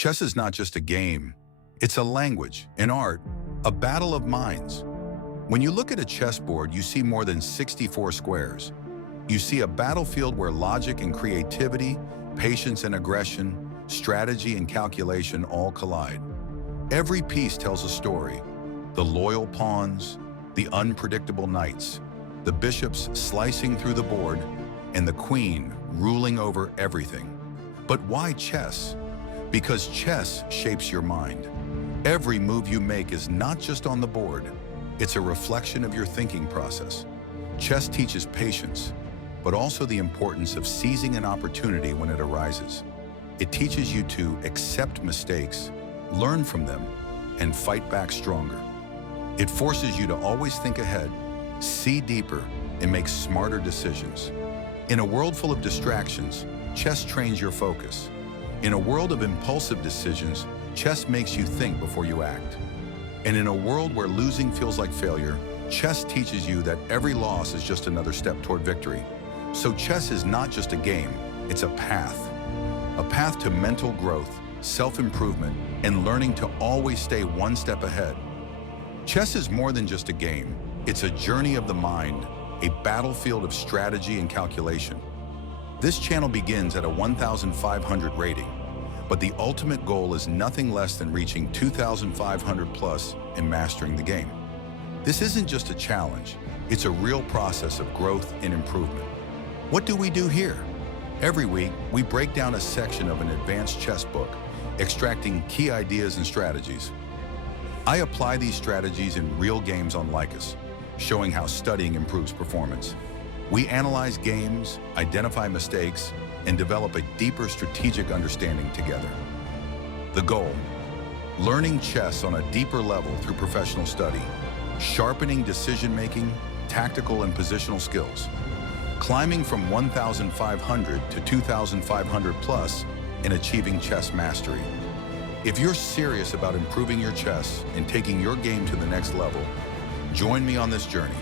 Chess is not just a game, it's a language, an art, a battle of minds. When you look at a chessboard, you see more than 64 squares. You see a battlefield where logic and creativity, patience and aggression, strategy and calculation all collide. Every piece tells a story. The loyal pawns, the unpredictable knights, the bishops slicing through the board, and the queen ruling over everything. But why chess? Because chess shapes your mind. Every move you make is not just on the board, it's a reflection of your thinking process. Chess teaches patience, but also the importance of seizing an opportunity when it arises. It teaches you to accept mistakes, learn from them, and fight back stronger. It forces you to always think ahead, see deeper, and make smarter decisions. In a world full of distractions, chess trains your focus. In a world of impulsive decisions, chess makes you think before you act. And in a world where losing feels like failure, chess teaches you that every loss is just another step toward victory. So chess is not just a game, it's a path to mental growth, self-improvement, and learning to always stay one step ahead. Chess is more than just a game. It's a journey of the mind, a battlefield of strategy and calculation. This channel begins at a 1,500 rating, but the ultimate goal is nothing less than reaching 2,500 plus and mastering the game. This isn't just a challenge, it's a real process of growth and improvement. What do we do here? Every week, we break down a section of an advanced chess book, extracting key ideas and strategies. I apply these strategies in real games on Lichess, showing how studying improves performance. We analyze games, identify mistakes, and develop a deeper strategic understanding together. The goal: learning chess on a deeper level through professional study, sharpening decision-making, tactical and positional skills, climbing from 1,500 to 2,500 plus and achieving chess mastery. If you're serious about improving your chess and taking your game to the next level, join me on this journey.